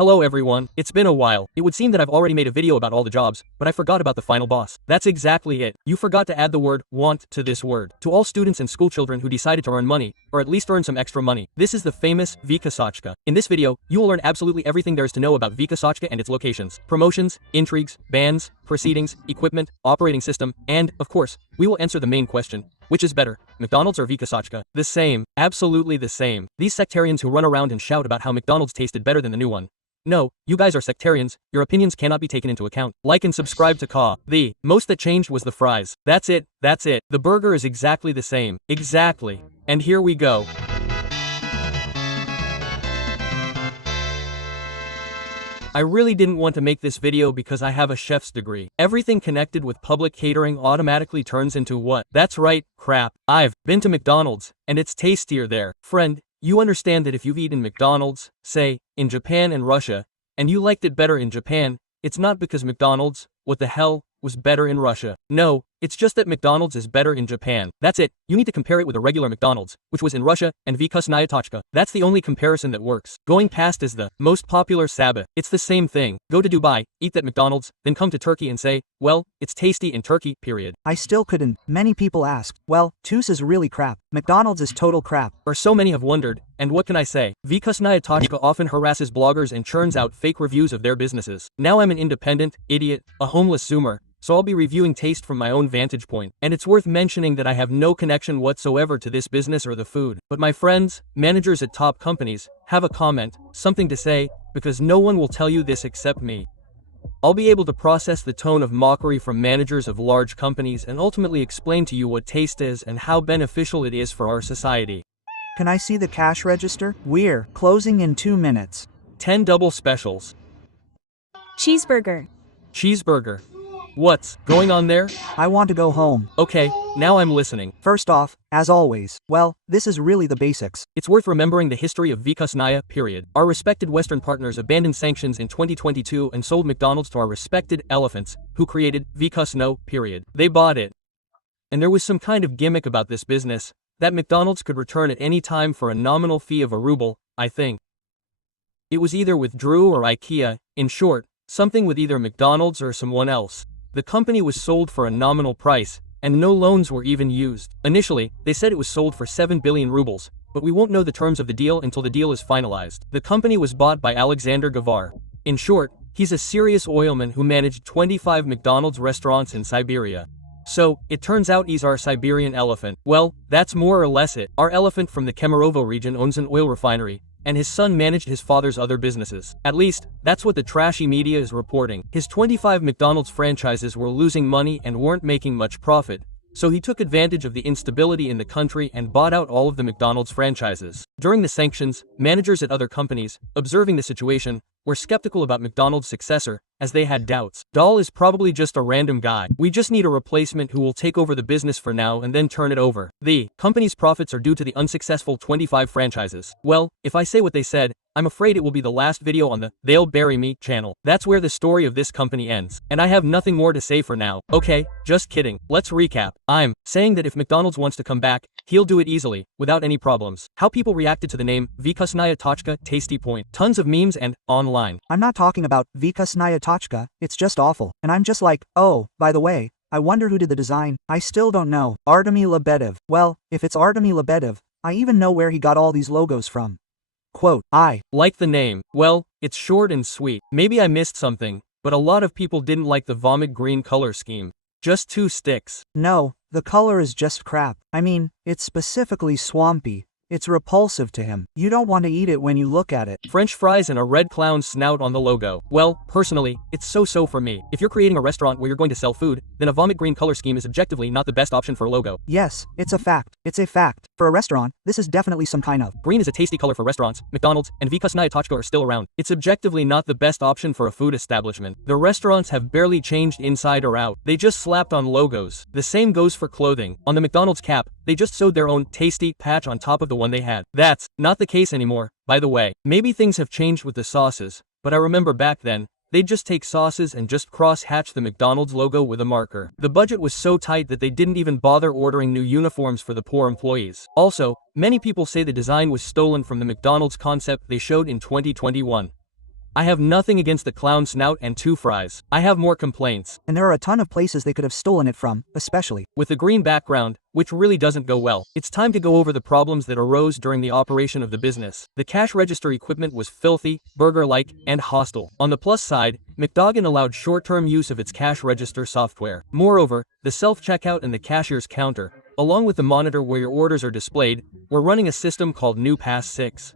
Hello everyone, it's been a while. It would seem that I've already made a video about all the jobs, but I forgot about the final boss. That's exactly it. You forgot to add the word want to this word. To all students and school children who decided to earn money, or at least earn some extra money, this is the famous ТОЧКА. In this video, you will learn absolutely everything there is to know about ТОЧКА and its locations, promotions, intrigues, bans, proceedings, equipment, operating system, and, of course, we will answer the main question. Which is better, McDonald's or ТОЧКА? The same, absolutely the same. These sectarians who run around and shout about how McDonald's tasted better than the new one. No, you guys are sectarians, your opinions cannot be taken into account. Like and subscribe to ка. The most that changed was the fries. That's it. The burger is exactly the same. Exactly. And here we go. I really didn't want to make this video because I have a chef's degree. Everything connected with public catering automatically turns into what? That's right, crap. I've been to McDonald's, and it's tastier there. Friend, you understand that if you've eaten McDonald's, say, in Japan and Russia, and you liked it better in Japan, it's not because McDonald's, what the hell, was better in Russia. No, it's just that McDonald's is better in Japan. That's it. You need to compare it with a regular McDonald's, which was in Russia, and ТОЧКА. That's the only comparison that works. Going past is the most popular Sabbath. It's the same thing. Go to Dubai, eat that McDonald's, then come to Turkey and say, well, it's tasty in Turkey, period. I still couldn't. Many people ask, well, TOS is really crap. McDonald's is total crap. Or so many have wondered, and what can I say? ТОЧКА often harasses bloggers and churns out fake reviews of their businesses. Now I'm an independent, idiot, a homeless zoomer, so I'll be reviewing taste from my own vantage point. And it's worth mentioning that I have no connection whatsoever to this business or the food. But my friends, managers at top companies, have a comment, something to say, because no one will tell you this except me. I'll be able to process the tone of mockery from managers of large companies and ultimately explain to you what taste is and how beneficial it is for our society. Can I see the cash register? We're closing in 2 minutes. 10 double specials. Cheeseburger. Cheeseburger. What's going on there? I want to go home. Okay, now I'm listening. First off, as always, well, this is really the basics. It's worth remembering the history of ТОЧКА, period. Our respected Western partners abandoned sanctions in 2022 and sold McDonald's to our respected elephants, who created ТОЧКА, period. They bought it. And there was some kind of gimmick about this business, that McDonald's could return at any time for a nominal fee of a ruble, I think. It was either with Drew or IKEA, in short, something with either McDonald's or someone else. The company was sold for a nominal price, and no loans were even used. Initially, they said it was sold for 7 billion rubles, but we won't know the terms of the deal until the deal is finalized. The company was bought by Alexander Gavar. In short, he's a serious oilman who managed 25 McDonald's restaurants in Siberia. So, it turns out he's our Siberian elephant. Well, that's more or less it. Our elephant from the Kemerovo region owns an oil refinery, and his son managed his father's other businesses. At least, that's what the trashy media is reporting. His 25 McDonald's franchises were losing money and weren't making much profit, so he took advantage of the instability in the country and bought out all of the McDonald's franchises. During the sanctions, managers at other companies, observing the situation, were skeptical about McDonald's successor, as they had doubts. Dahl is probably just a random guy. We just need a replacement who will take over the business for now and then turn it over. The company's profits are due to the unsuccessful 25 franchises. Well, if I say what they said, I'm afraid it will be the last video on the They'll Bury Me channel. That's where the story of this company ends. And I have nothing more to say for now. Okay, just kidding. Let's recap. I'm saying that if McDonald's wants to come back, he'll do it easily, without any problems. How people reacted to the name ТОЧКА, tasty point. Tons of memes and online. I'm not talking about ТОЧКА, it's just awful. And I'm just like, oh, by the way, I wonder who did the design. I still don't know. Artemy Lebedev. Well, if it's Artemy Lebedev, I even know where he got all these logos from. Quote, I like the name. Well, it's short and sweet. Maybe I missed something, but a lot of people didn't like the vomit green color scheme. Just 2 sticks. No, the color is just crap. I mean, it's specifically swampy. It's repulsive to him. You don't want to eat it when you look at it. French fries and a red clown snout on the logo. Well, personally, it's so-so for me. If you're creating a restaurant where you're going to sell food, then a vomit green color scheme is objectively not the best option for a logo. Yes, it's a fact. It's a fact. For a restaurant, this is definitely some kind of. Green is a tasty color for restaurants. McDonald's and ТОЧКА are still around. It's objectively not the best option for a food establishment. The restaurants have barely changed inside or out. They just slapped on logos. The same goes for clothing. On the McDonald's cap, they just sewed their own tasty patch on top of the one they had. That's not the case anymore, by the way. Maybe things have changed with the sauces, but I remember back then, they'd just take sauces and just cross-hatch the McDonald's logo with a marker. The budget was so tight that they didn't even bother ordering new uniforms for the poor employees. Also, many people say the design was stolen from the McDonald's concept they showed in 2021. I have nothing against the clown snout and 2 fries. I have more complaints. And there are a ton of places they could have stolen it from, especially with the green background, which really doesn't go well. It's time to go over the problems that arose during the operation of the business. The cash register equipment was filthy, burger-like, and hostile. On the plus side, McDonald's allowed short-term use of its cash register software. Moreover, the self-checkout and the cashier's counter, along with the monitor where your orders are displayed, were running a system called New Pass 6.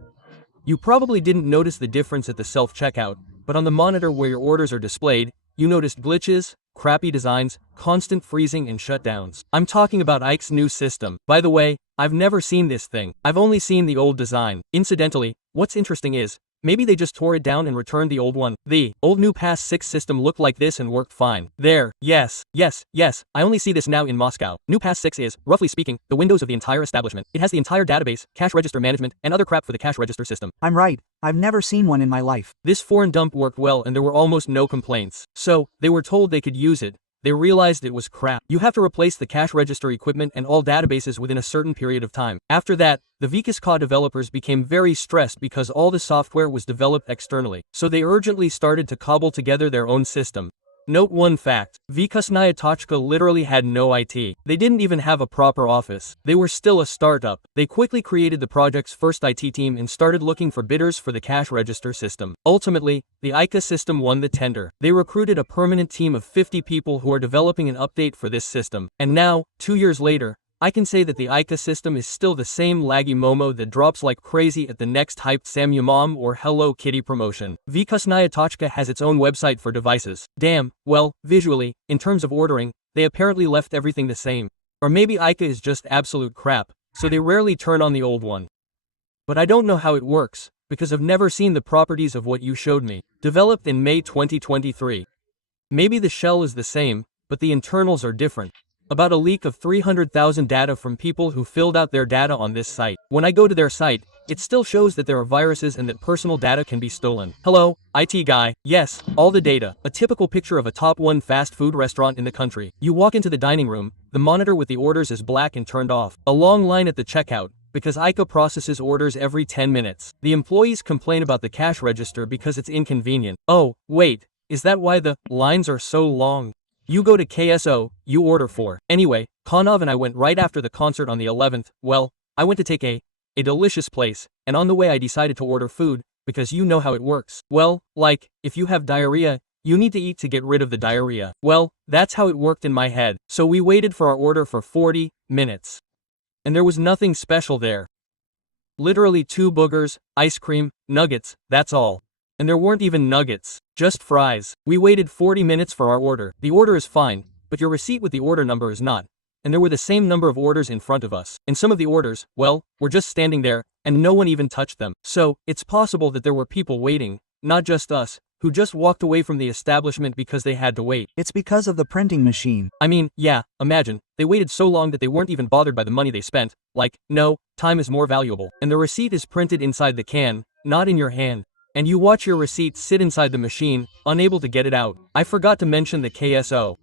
You probably didn't notice the difference at the self-checkout, but on the monitor where your orders are displayed, you noticed glitches, crappy designs, constant freezing and shutdowns. I'm talking about Ike's new system. By the way, I've never seen this thing. I've only seen the old design. Incidentally, what's interesting is, maybe they just tore it down and returned the old one. The old New Pass 6 system looked like this and worked fine. There, yes, I only see this now in Moscow. New Pass 6 is, roughly speaking, the windows of the entire establishment. It has the entire database, cash register management, and other crap for the cash register system. I'm right, I've never seen one in my life. This foreign dump worked well and there were almost no complaints. So, they were told they could use it. They realized it was crap. You have to replace the cash register equipment and all databases within a certain period of time. After that, the Vikas developers became very stressed because all the software was developed externally. So they urgently started to cobble together their own system. Note one fact, Vikas Tochka literally had no IT. They didn't even have a proper office. They were still a startup. They quickly created the project's first IT team and started looking for bidders for the cash register system. Ultimately, the ICA system won the tender. They recruited a permanent team of 50 people who are developing an update for this system. And now, 2 years later, I can say that the ICA system is still the same laggy Momo that drops like crazy at the next hyped Sam Mom or Hello Kitty promotion. Vikas Tochka has its own website for devices. Damn, well, visually, in terms of ordering, they apparently left everything the same. Or maybe ICA is just absolute crap, so they rarely turn on the old one. But I don't know how it works, because I've never seen the properties of what you showed me. Developed in May 2023. Maybe the shell is the same, but the internals are different. About a leak of 300,000 data from people who filled out their data on this site. When I go to their site, it still shows that there are viruses and that personal data can be stolen. Hello, IT guy. Yes, all the data. A typical picture of a top 1 fast food restaurant in the country. You walk into the dining room, the monitor with the orders is black and turned off. A long line at the checkout, because ICA processes orders every 10 minutes. The employees complain about the cash register because it's inconvenient. Oh, wait, is that why the lines are so long? You go to KSO, you order for. Anyway, Konov and I went right after the concert on the 11th, well, I went to take a delicious place, and on the way I decided to order food, because you know how it works. Well, like, if you have diarrhea, you need to eat to get rid of the diarrhea. Well, that's how it worked in my head. So we waited for our order for 40 minutes. And there was nothing special there. Literally 2 boogers, ice cream, nuggets, that's all. And there weren't even nuggets, just fries. We waited 40 minutes for our order. The order is fine, but your receipt with the order number is not. And there were the same number of orders in front of us. And some of the orders, well, were just standing there, and no one even touched them. So, it's possible that there were people waiting, not just us, who just walked away from the establishment because they had to wait. It's because of the printing machine. I mean, yeah, imagine, they waited so long that they weren't even bothered by the money they spent. Like, no, time is more valuable. And the receipt is printed inside the can, not in your hand. And you watch your receipt sit inside the machine, unable to get it out. I forgot to mention the KSO.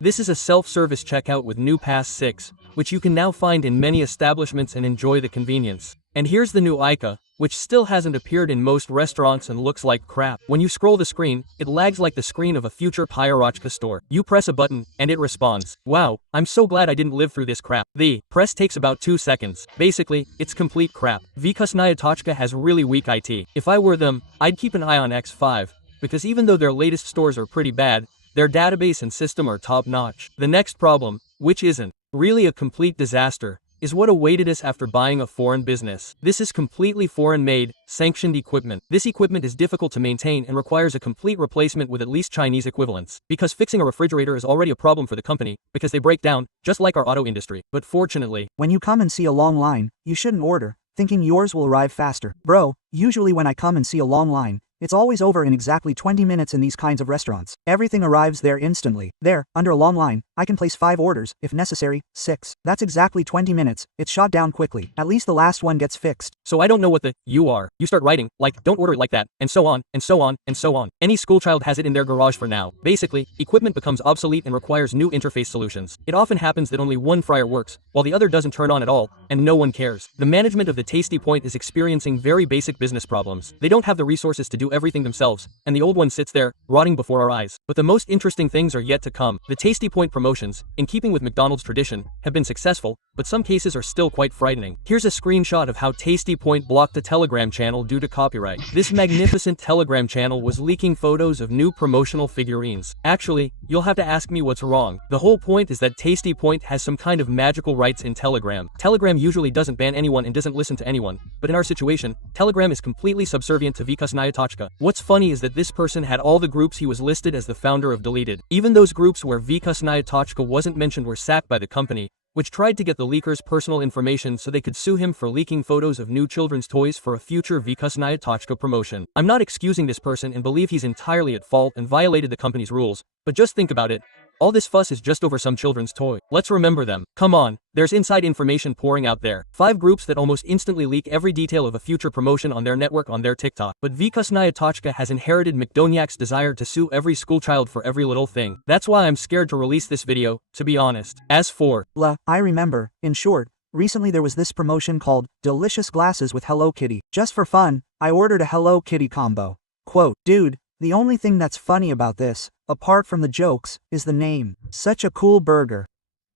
This is a self-service checkout with New Pass 6, which you can now find in many establishments and enjoy the convenience. And here's the new ICA, which still hasn't appeared in most restaurants and looks like crap. When you scroll the screen, it lags like the screen of a future Pyrochka store. You press a button, and it responds. Wow, I'm so glad I didn't live through this crap. The press takes about 2 seconds. Basically, it's complete crap. Vikas Tochka has really weak IT. If I were them, I'd keep an eye on X5, because even though their latest stores are pretty bad, their database and system are top-notch. The next problem, which isn't really a complete disaster, is what awaited us after buying a foreign business. This is completely foreign-made, sanctioned equipment. This equipment is difficult to maintain and requires a complete replacement with at least Chinese equivalents. Because fixing a refrigerator is already a problem for the company, because they break down, just like our auto industry. But fortunately, when you come and see a long line, you shouldn't order, thinking yours will arrive faster. Bro, usually when I come and see a long line, it's always over in exactly 20 minutes in these kinds of restaurants. Everything arrives there instantly. There, under a long line, I can place 5 orders, if necessary, 6. That's exactly 20 minutes, it's shot down quickly. At least the last one gets fixed. So I don't know what the you are. You start writing, like, don't order it like that, and so on, and so on, and so on. Any schoolchild has it in their garage for now. Basically, equipment becomes obsolete and requires new interface solutions. It often happens that only one fryer works, while the other doesn't turn on at all, and no one cares. The management of the Tasty Point is experiencing very basic business problems. They don't have the resources to do everything themselves, and the old one sits there, rotting before our eyes. But the most interesting things are yet to come. The Tasty Point promotions, in keeping with McDonald's tradition, have been successful, but some cases are still quite frightening. Here's a screenshot of how Tasty Point blocked a Telegram channel due to copyright. This magnificent Telegram channel was leaking photos of new promotional figurines. Actually, you'll have to ask me what's wrong. The whole point is that Tasty Point has some kind of magical rights in Telegram. Telegram usually doesn't ban anyone and doesn't listen to anyone, but in our situation, Telegram is completely subservient to Vykusnaya Tochka. What's funny is that this person had all the groups he was listed as the founder of deleted. Even those groups where Vykusnaya Tochka wasn't mentioned were sacked by the company, which tried to get the leaker's personal information so they could sue him for leaking photos of new children's toys for a future Vykusnaya Tochka promotion. I'm not excusing this person and believe he's entirely at fault and violated the company's rules, but just think about it. All this fuss is just over some children's toy. Let's remember them. Come on, there's inside information pouring out there. 5 groups that almost instantly leak every detail of a future promotion on their network on their TikTok. But Vykusnaya Tochka has inherited McDoniak's desire to sue every schoolchild for every little thing. That's why I'm scared to release this video, to be honest. As for I remember, in short, recently there was this promotion called Delicious Glasses with Hello Kitty. Just for fun, I ordered a Hello Kitty combo. Quote, dude, the only thing that's funny about this, apart from the jokes, is the name. Such a cool burger.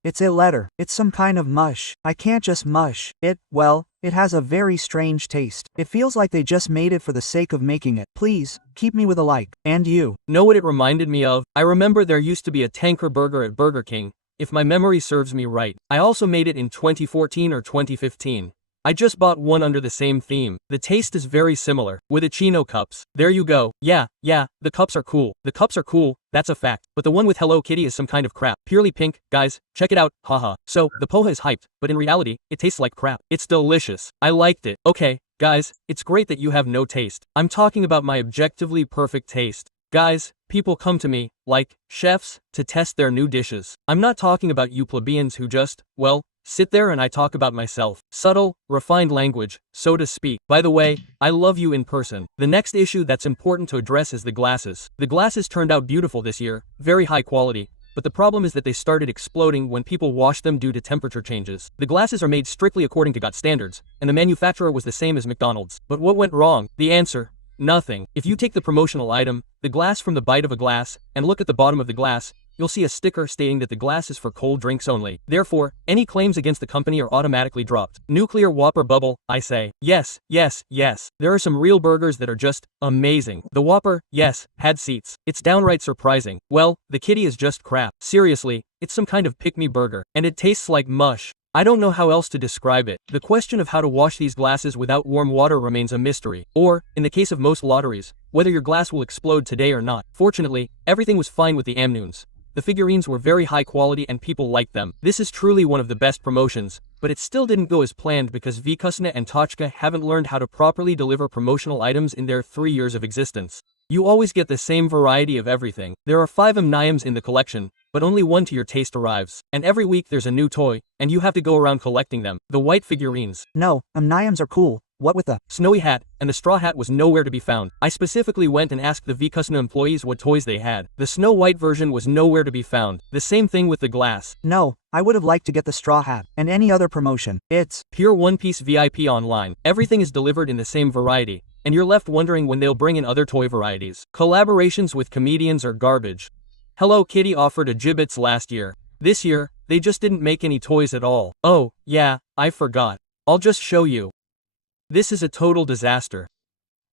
It's a letter. It's some kind of mush. I can't just mush it. Well, it has a very strange taste. It feels like they just made it for the sake of making it. Please, keep me with a like. And you. Know what it reminded me of? I remember there used to be a tanker burger at Burger King, if my memory serves me right. I also made it in 2014 or 2015. I just bought one under the same theme. The taste is very similar, with Ichino cups. There you go. Yeah, the cups are cool. The cups are cool, that's a fact. But the one with Hello Kitty is some kind of crap. Purely pink, guys, check it out, haha. So, the poha is hyped, but in reality, it tastes like crap. It's delicious. I liked it. Okay, guys, it's great that you have no taste. I'm talking about my objectively perfect taste. Guys, people come to me, like chefs, to test their new dishes. I'm not talking about you plebeians who just, well, sit there and I talk about myself. Subtle, refined language, so to speak. By the way, I love you in person. The next issue that's important to address is the glasses. The glasses turned out beautiful this year, very high quality, but the problem is that they started exploding when people washed them due to temperature changes. The glasses are made strictly according to GOT standards, and the manufacturer was the same as McDonald's. But what went wrong? The answer: nothing. If you take the promotional item, the glass from the bite of a glass, and look at the bottom of the glass, you'll see a sticker stating that the glass is for cold drinks only. Therefore, any claims against the company are automatically dropped. Nuclear Whopper bubble, I say. Yes. There are some real burgers that are just amazing. The Whopper, yes, had seats. It's downright surprising. Well, the kitty is just crap. Seriously, it's some kind of pick-me burger. And it tastes like mush. I don't know how else to describe it. The question of how to wash these glasses without warm water remains a mystery. Or, in the case of most lotteries, whether your glass will explode today or not. Fortunately, everything was fine with the Amnoons. The figurines were very high quality and people liked them. This is truly one of the best promotions, but it still didn't go as planned because Vykusnaya and Tochka haven't learned how to properly deliver promotional items in their 3 years of existence. You always get the same variety of everything. There are 5 Amniums in the collection, but only one to your taste arrives. And every week there's a new toy, and you have to go around collecting them. The white figurines. No, Amniums are cool. What with the snowy hat, and the straw hat was nowhere to be found. I specifically went and asked the Vykusnaya employees what toys they had. The Snow White version was nowhere to be found. The same thing with the glass. No, I would have liked to get the straw hat, and any other promotion. It's pure One Piece VIP online. Everything is delivered in the same variety, and you're left wondering when they'll bring in other toy varieties. Collaborations with comedians are garbage. Hello Kitty offered a Gibbets last year. This year, they just didn't make any toys at all. Oh, yeah, I forgot. I'll just show you. This is a total disaster.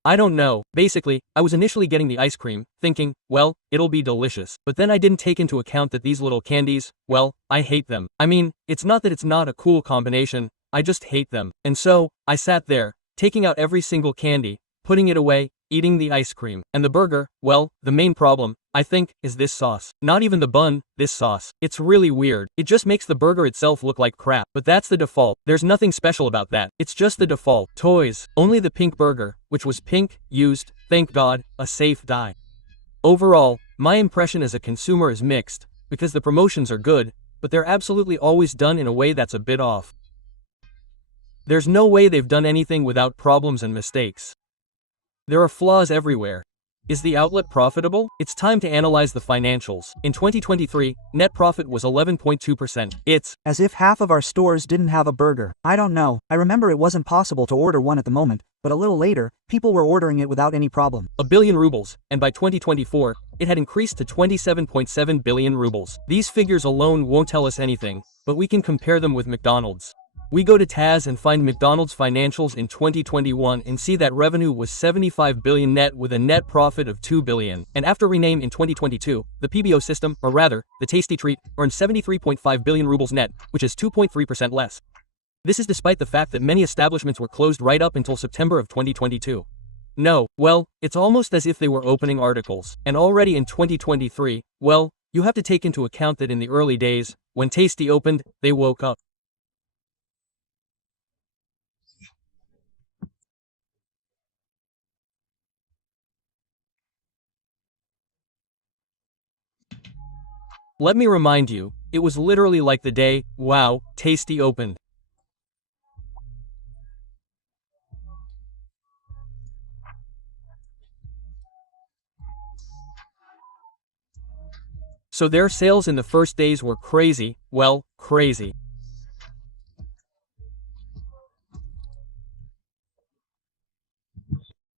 I don't know. Basically, I was initially getting the ice cream, thinking, well, it'll be delicious. But then I didn't take into account that these little candies, well, I hate them. I mean, it's not that it's not a cool combination, I just hate them. And so, I sat there, taking out every single candy, putting it away, eating the ice cream. And the burger, well, the main problem, I think, is this sauce. Not even the bun, this sauce. It's really weird. It just makes the burger itself look like crap. But that's the default. There's nothing special about that. It's just the default. Toys. Only the pink burger, which was pink, used, thank God, a safe die. Overall, my impression as a consumer is mixed. because the promotions are good, but they're absolutely always done in a way that's a bit off. There's no way they've done anything without problems and mistakes. There are flaws everywhere. Is the outlet profitable? It's time to analyze the financials. In 2023, net profit was 11.2%. It's as if half of our stores didn't have a burger. I don't know, I remember it wasn't possible to order one at the moment, but a little later, people were ordering it without any problem. a billion rubles, and by 2024, it had increased to 27.7 billion rubles. These figures alone won't tell us anything, but we can compare them with McDonald's. We go to TAS and find McDonald's financials in 2021 and see that revenue was 75 billion net with a net profit of 2 billion. And after rename in 2022, the PBO system, or rather, the Tasty Treat, earned 73.5 billion rubles net, which is 2.3% less. This is despite the fact that many establishments were closed right up until September of 2022. No, well, it's almost as if they were opening articles. And already in 2023, well, you have to take into account that in the early days, when Tasty opened, they woke up. Let me remind you, it was literally like the day, wow, Tasty opened. So their sales in the first days were crazy, well, crazy.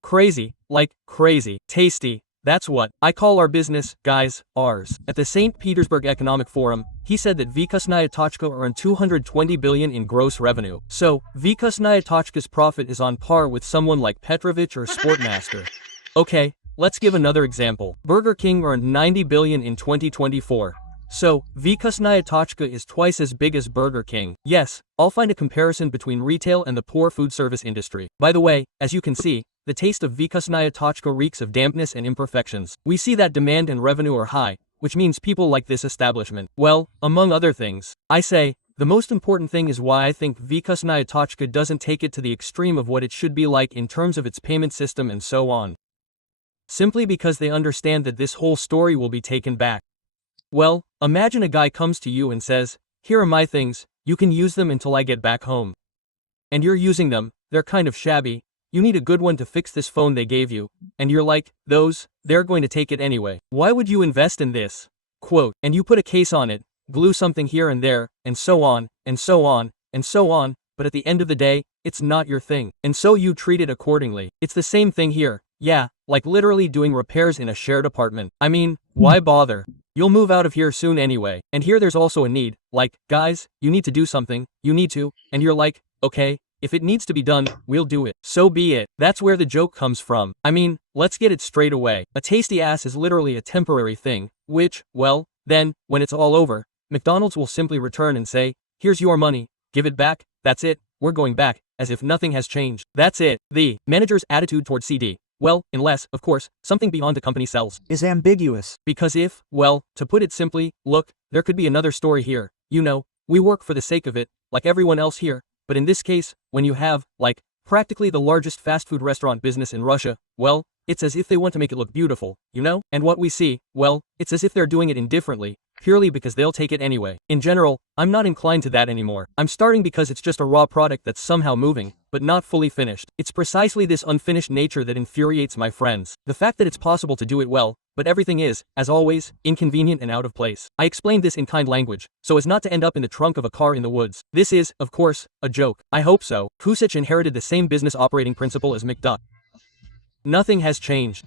Crazy, like, crazy. Tasty. That's what I call our business, guys, ours. At the St. Petersburg Economic Forum, he said that Vykusnaya Tochka earned 220 billion in gross revenue. So, Vykusnaya Tochka's profit is on par with someone like Petrovich or Sportmaster. Okay, let's give another example. Burger King earned 90 billion in 2024. So, Vykusnaya Tochka is twice as big as Burger King. Yes, I'll find a comparison between retail and the poor food service industry. By the way, as you can see, the taste of Vykusnaya Tochka reeks of dampness and imperfections. We see that demand and revenue are high, which means people like this establishment. Well, among other things. I say, the most important thing is why I think Vykusnaya Tochka doesn't take it to the extreme of what it should be like in terms of its payment system and so on. Simply because they understand that this whole story will be taken back. Well, imagine a guy comes to you and says, here are my things, you can use them until I get back home. And you're using them, they're kind of shabby. You need a good one to fix this phone they gave you, and you're like, they're going to take it anyway. Why would you invest in this? Quote, and you put a case on it, glue something here and there, and so on, and so on, and so on, but at the end of the day, it's not your thing. And so you treat it accordingly. It's the same thing here, yeah, like literally doing repairs in a shared apartment. I mean, why bother? You'll move out of here soon anyway. And here there's also a need, like, guys, you need to do something, you need to, and you're like, okay, if it needs to be done, we'll do it. So be it. That's where the joke comes from. I mean, let's get it straight away. A tasty ass is literally a temporary thing, which, well, then, when it's all over, McDonald's will simply return and say, here's your money, give it back, that's it, we're going back, as if nothing has changed. That's it. The manager's attitude towards CD, well, unless, of course, something beyond the company sells, is ambiguous. Because if, well, to put it simply, look, there could be another story here. You know, we work for the sake of it, like everyone else here. But in this case, when you have, like, practically the largest fast food restaurant business in Russia, well, it's as if they want to make it look beautiful, you know? And what we see, well, it's as if they're doing it indifferently, purely because they'll take it anyway. In general, I'm not inclined to that anymore. I'm starting because it's just a raw product that's somehow moving, but not fully finished. It's precisely this unfinished nature that infuriates my friends. The fact that it's possible to do it well, but everything is, as always, inconvenient and out of place. I explained this in kind language, so as not to end up in the trunk of a car in the woods. This is, of course, a joke. I hope so. Kusich inherited the same business operating principle as McDonald's. Nothing has changed.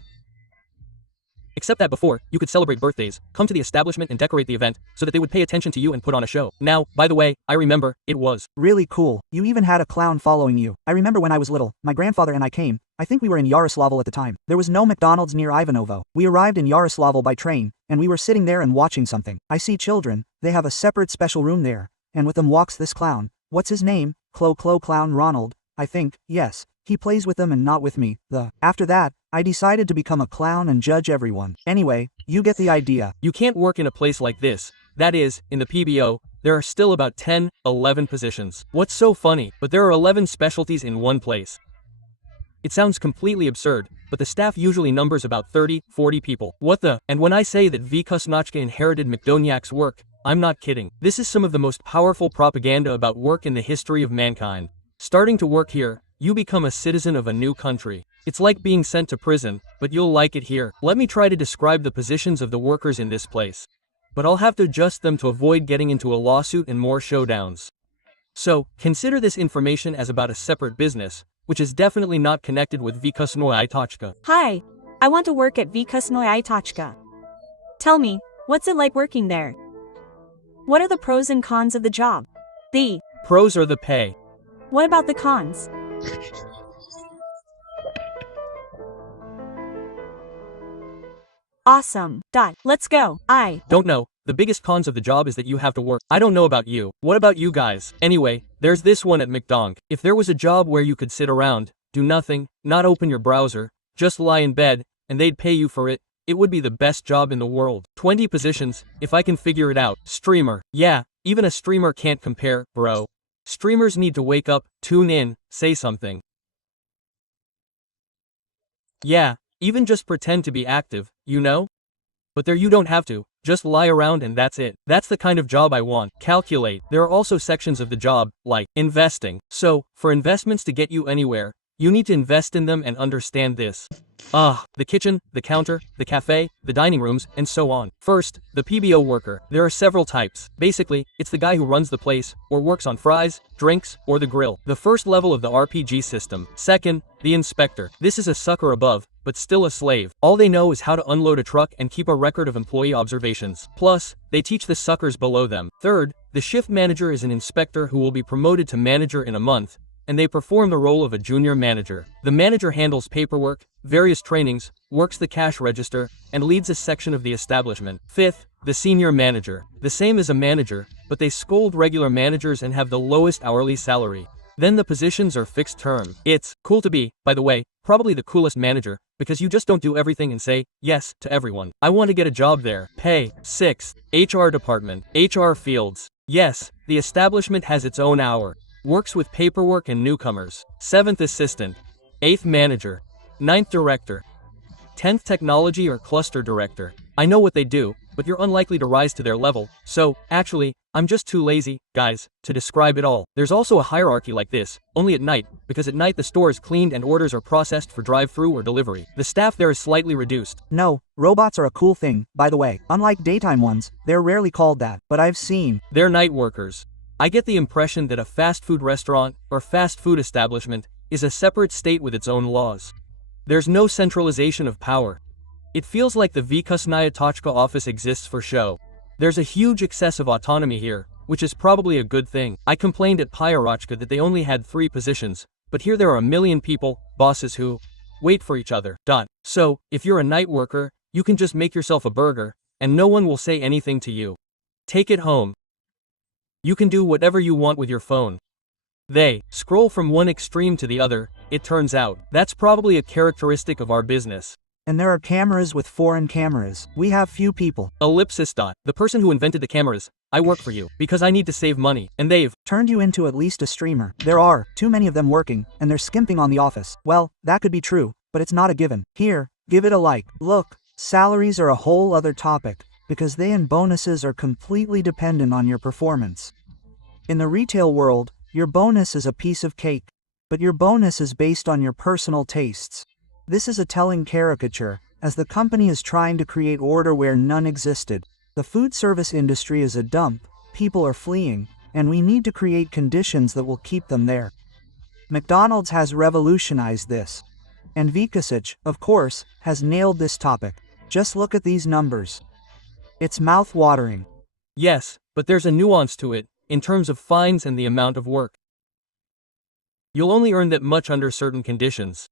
Except that before, you could celebrate birthdays, come to the establishment and decorate the event, so that they would pay attention to you and put on a show. Now, by the way, I remember, it was really cool. You even had a clown following you. I remember when I was little, my grandfather and I came. I think we were in Yaroslavl at the time. There was no McDonald's near Ivanovo. We arrived in Yaroslavl by train, and we were sitting there and watching something. I see children, they have a separate special room there, and with them walks this clown. What's his name? Clown Ronald, I think, yes. He plays with them and not with me. After that, I decided to become a clown and judge everyone. Anyway, you get the idea. You can't work in a place like this. That is, in the PBO, there are still about 10, 11 positions. What's so funny? But there are 11 specialties in one place. It sounds completely absurd, but the staff usually numbers about 30-40 people. What the? And when I say that Vykusnochka inherited McDoniak's work, I'm not kidding. This is some of the most powerful propaganda about work in the history of mankind. Starting to work here, you become a citizen of a new country. It's like being sent to prison, but you'll like it here. Let me try to describe the positions of the workers in this place. But I'll have to adjust them to avoid getting into a lawsuit and more showdowns. So, consider this information as about a separate business, which is definitely not connected with Vykusnoye Tochka. Hi, I want to work at Vykusnoye Tochka. Tell me, what's it like working there? What are the pros and cons of the job? The Pros are the pay. What about the cons? Awesome. Let's go. I Don't know. The biggest cons of the job is that you have to work. I don't know about you. What about you guys? Anyway, there's this one at McDonk. If there was a job where you could sit around, do nothing, not open your browser, just lie in bed, and they'd pay you for it, it would be the best job in the world. 20 positions, if I can figure it out. Streamer. Yeah, even a streamer can't compare, bro. Streamers need to wake up, tune in, say something. Yeah, even just pretend to be active, you know? But there you don't have to, just lie around and that's it. That's the kind of job I want. Calculate. There are also sections of the job, like investing. So, for investments to get you anywhere, you need to invest in them and understand this. The kitchen, the counter, the cafe, the dining rooms, and so on. First, the PBO worker. There are several types. Basically, it's the guy who runs the place, or works on fries, drinks, or the grill. The first level of the RPG system. Second, the inspector. This is a sucker above, but still a slave. All they know is how to unload a truck and keep a record of employee observations. Plus, they teach the suckers below them. Third, the shift manager is an inspector who will be promoted to manager in a month, and they perform the role of a junior manager. The manager handles paperwork, various trainings, works the cash register, and leads a section of the establishment. Fifth, the senior manager. The same as a manager, but they scold regular managers and have the lowest hourly salary. Then the positions are fixed term. It's cool to be, by the way, probably the coolest manager, because you just don't do everything and say yes to everyone. I want to get a job there. Pay. Sixth, HR department. HR fields. Yes, the establishment has its own hour. Works with paperwork and newcomers. 7th assistant. 8th manager. 9th director. 10th technology or cluster director. I know what they do, but you're unlikely to rise to their level, so, actually, I'm just too lazy, guys, to describe it all. There's also a hierarchy like this, only at night, because at night the store is cleaned and orders are processed for drive-through or delivery. The staff there is slightly reduced. No, robots are a cool thing, by the way. Unlike daytime ones, they're rarely called that, but I've seen. They're night workers. I get the impression that a fast food restaurant, or fast food establishment, is a separate state with its own laws. There's no centralization of power. It feels like the Vykusnoye Tochka office exists for show. There's a huge excess of autonomy here, which is probably a good thing. I complained at Pyrochka that they only had 3 positions, but here there are a million people, bosses who wait for each other. So, if you're a night worker, you can just make yourself a burger, and no one will say anything to you. Take it home. You can do whatever you want with your phone. They scroll from one extreme to the other, it turns out. That's probably a characteristic of our business. And there are cameras with foreign cameras. We have few people. Ellipsis. The person who invented the cameras. I work for you, because I need to save money, and they've turned you into at least a streamer. There are too many of them working, and they're skimping on the office. Well, that could be true, but it's not a given. Here, give it a like. Look, salaries are a whole other topic, because they and bonuses are completely dependent on your performance. In the retail world, your bonus is a piece of cake, but your bonus is based on your personal tastes. This is a telling caricature, as the company is trying to create order where none existed. The food service industry is a dump, people are fleeing, and we need to create conditions that will keep them there. McDonald's has revolutionized this. And Vykusich, of course, has nailed this topic. Just look at these numbers. It's mouth-watering. Yes, but there's a nuance to it, in terms of fines and the amount of work. You'll only earn that much under certain conditions.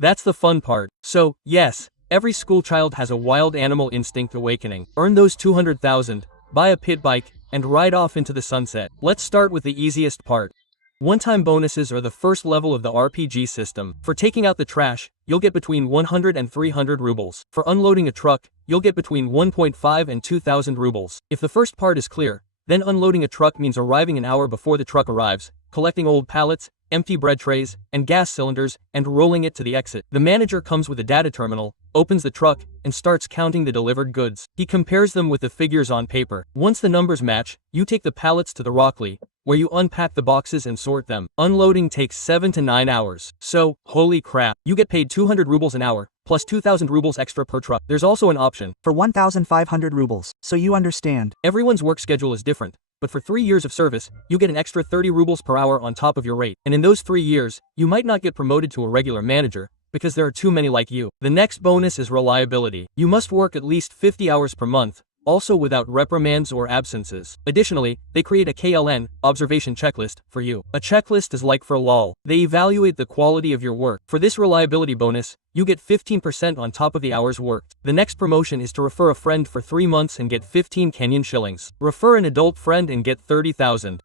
That's the fun part. So, yes, every school child has a wild animal instinct awakening. Earn those 200,000, buy a pit bike, and ride off into the sunset. Let's start with the easiest part. One-time bonuses are the first level of the RPG system. For taking out the trash, you'll get between 100 and 300 rubles. For unloading a truck, you'll get between 1.5 and 2,000 rubles. If the first part is clear, Then unloading a truck means arriving an hour before the truck arrives, collecting old pallets, empty bread trays, and gas cylinders, and rolling it to the exit. The manager comes with a data terminal, opens the truck, and starts counting the delivered goods. He compares them with the figures on paper. Once the numbers match, you take the pallets to the Rockley, where you unpack the boxes and sort them. Unloading takes 7 to 9 hours. So, holy crap, you get paid 200 rubles an hour, plus 2,000 rubles extra per truck. There's also an option For 1,500 rubles, so you understand. Everyone's work schedule is different, but for 3 years of service, you get an extra 30 rubles per hour on top of your rate. And in those 3 years, you might not get promoted to a regular manager, because there are too many like you. The next bonus is reliability. You must work at least 50 hours per month, also without reprimands or absences. Additionally, they create a KLN, observation checklist, for you. A checklist is like for LOL. They evaluate the quality of your work. For this reliability bonus, you get 15% on top of the hours worked. The next promotion is to refer a friend for 3 months and get 15 Kenyan shillings. Refer an adult friend and get 30,000.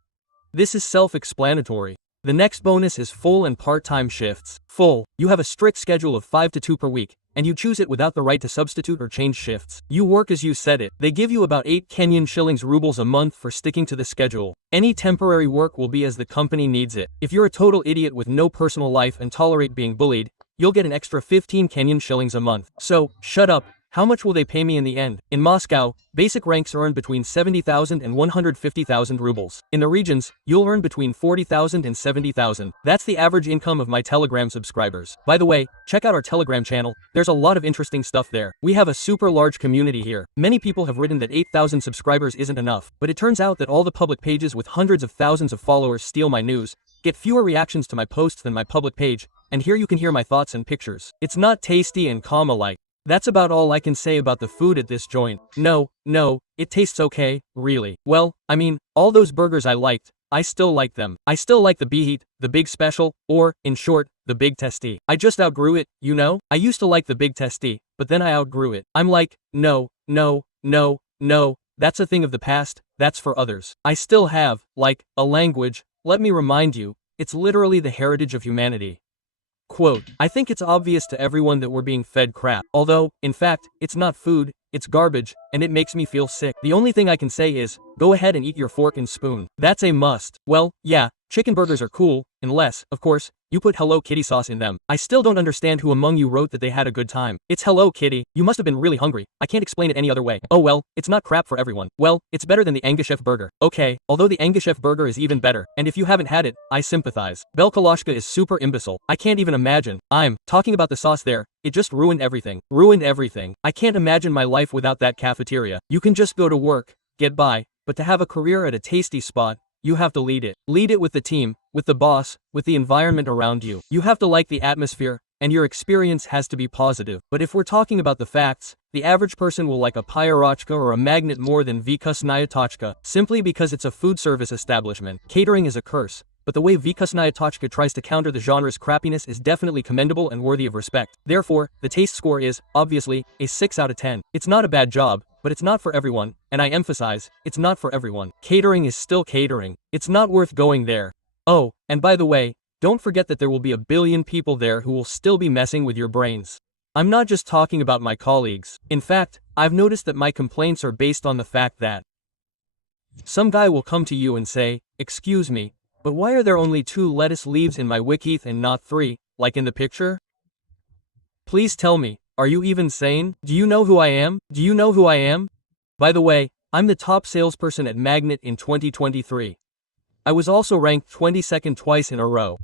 This is self-explanatory. The next bonus is full and part-time shifts. Full, you have a strict schedule of 5 to 2 per week, and you choose it without the right to substitute or change shifts. You work as you said it. They give you about 8 Kenyan shillings rubles a month for sticking to the schedule. Any temporary work will be as the company needs it. If you're a total idiot with no personal life and tolerate being bullied, you'll get an extra 15 Kenyan shillings a month. So, shut up. How much will they pay me in the end? In Moscow, basic ranks earn between 70,000 and 150,000 rubles. In the regions, you'll earn between 40,000 and 70,000. That's the average income of my Telegram subscribers. By the way, check out our Telegram channel. There's a lot of interesting stuff there. We have a super large community here. Many people have written that 8,000 subscribers isn't enough, but it turns out that all the public pages with hundreds of thousands of followers steal my news, get fewer reactions to my posts than my public page, and here you can hear my thoughts and pictures. It's not tasty and calm alike. That's about all I can say about the food at this joint. No, it tastes okay, really. Well, I mean, all those burgers I liked, I still like them. I still like the Behit, the Big Special, or, in short, the Big Testy. I just outgrew it, you know? I used to like the Big Testy, but then I outgrew it. I'm like, no, that's a thing of the past, that's for others. I still have, like, a language. Let me remind you, it's literally the heritage of humanity. Quote, I think it's obvious to everyone that we're being fed crap. Although, in fact, it's not food, it's garbage, and it makes me feel sick. The only thing I can say is, go ahead and eat your fork and spoon. That's a must. Well, yeah, chicken burgers are cool, unless, of course, you put Hello Kitty sauce in them. I still don't understand who among you wrote that they had a good time. It's Hello Kitty. You must have been really hungry. I can't explain it any other way. Oh well, it's not crap for everyone. Well, it's better than the Angashef burger. Okay, although the Angashef burger is even better, and if you haven't had it, I sympathize. Belkalashka is super imbecile. I can't even imagine. I'm talking about the sauce there. It just ruined everything. Ruined everything. I can't imagine my life without that cafeteria. You can just go to work, get by, but to have a career at a tasty spot, you have to lead it. Lead it with the team, with the boss, with the environment around you. You have to like the atmosphere, and your experience has to be positive. But if we're talking about the facts, the average person will like a pyrochka or a magnet more than Vikusnaya Tochka, simply because it's a food service establishment. Catering is a curse, but the way Vikusnaya Tochka tries to counter the genre's crappiness is definitely commendable and worthy of respect. Therefore, the taste score is, obviously, a 6 out of 10. It's not a bad job, but it's not for everyone, and I emphasize, it's not for everyone. Catering is still catering. It's not worth going there. Oh, and by the way, don't forget that there will be a billion people there who will still be messing with your brains. I'm not just talking about my colleagues. In fact, I've noticed that my complaints are based on the fact that some guy will come to you and say, excuse me, but why are there only 2 lettuce leaves in my wikith and not 3, like in the picture? Please tell me, are you even sane? Do you know who I am? Do you know who I am? By the way, I'm the top salesperson at Magnet in 2023. I was also ranked 22nd twice in a row.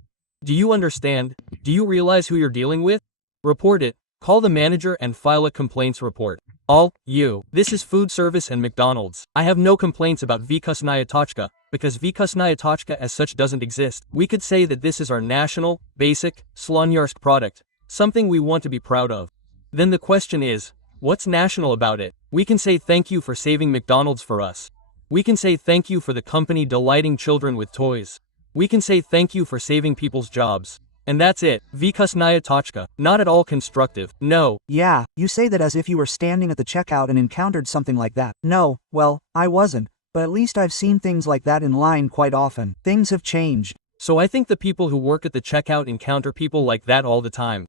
Do you understand? Do you realize who you're dealing with? Report it, call the manager and file a complaints report. All, you. This is food service and McDonald's. I have no complaints about Vikusnaya Tochka, because Vikusnaya Tochka as such doesn't exist. We could say that this is our national, basic, Slonyarsk product, something we want to be proud of. Then the question is, what's national about it? We can say thank you for saving McDonald's for us. We can say thank you for the company delighting children with toys. We can say thank you for saving people's jobs. And that's it. Vikusnaya Tochka. Not at all constructive. No. Yeah, you say that as if you were standing at the checkout and encountered something like that. No, well, I wasn't, but at least I've seen things like that in line quite often. Things have changed. So I think the people who work at the checkout encounter people like that all the time.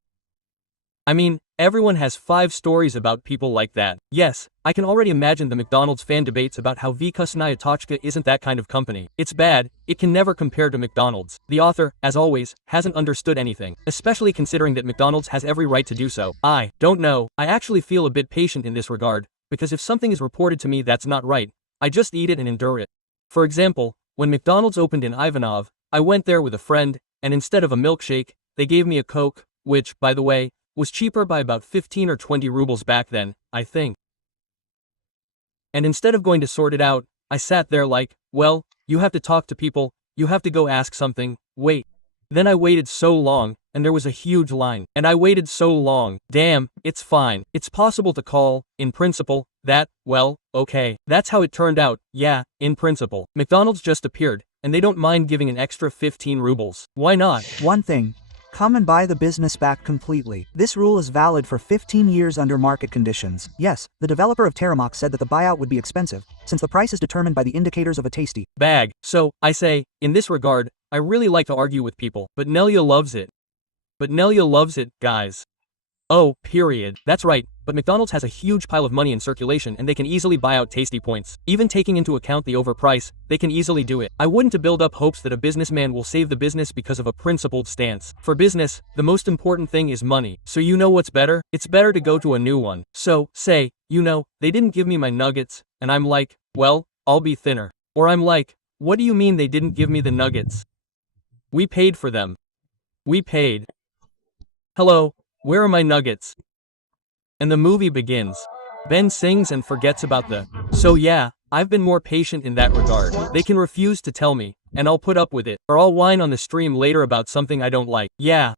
I mean, everyone has 5 stories about people like that. Yes, I can already imagine the McDonald's fan debates about how Vykusnaya Tochka isn't that kind of company. It's bad, it can never compare to McDonald's. The author, as always, hasn't understood anything, especially considering that McDonald's has every right to do so. I don't know, I actually feel a bit patient in this regard, because if something is reported to me that's not right, I just eat it and endure it. For example, when McDonald's opened in Ivanov, I went there with a friend, and instead of a milkshake, they gave me a Coke, which, by the way, was cheaper by about 15 or 20 rubles back then, I think. And instead of going to sort it out, I sat there like, well, you have to talk to people, you have to go ask something, wait. Then I waited so long, and there was a huge line, and I waited so long, damn, it's fine, it's possible to call, in principle, that, well, okay. That's how it turned out, yeah, in principle. McDonald's just appeared, and they don't mind giving an extra 15 rubles. Why not? One thing. Come and buy the business back completely. This rule is valid for 15 years under market conditions. Yes, the developer of Terramok said that the buyout would be expensive, since the price is determined by the indicators of a tasty bag. So, I say, in this regard, I really like to argue with people, but Nelia loves it. But Nelia loves it, guys. Oh, period. That's right, but McDonald's has a huge pile of money in circulation and they can easily buy out tasty points. Even taking into account the overprice, they can easily do it. I wouldn't build up hopes that a businessman will save the business because of a principled stance. For business, the most important thing is money. So you know what's better? It's better to go to a new one. So, say, you know, they didn't give me my nuggets, and I'm like, well, I'll be thinner. Or I'm like, what do you mean they didn't give me the nuggets? We paid for them. We paid. Hello. Where are my nuggets? And the movie begins. Ben sings and forgets about the. So yeah, I've been more patient in that regard. They can refuse to tell me, and I'll put up with it, or I'll whine on the stream later about something I don't like. Yeah,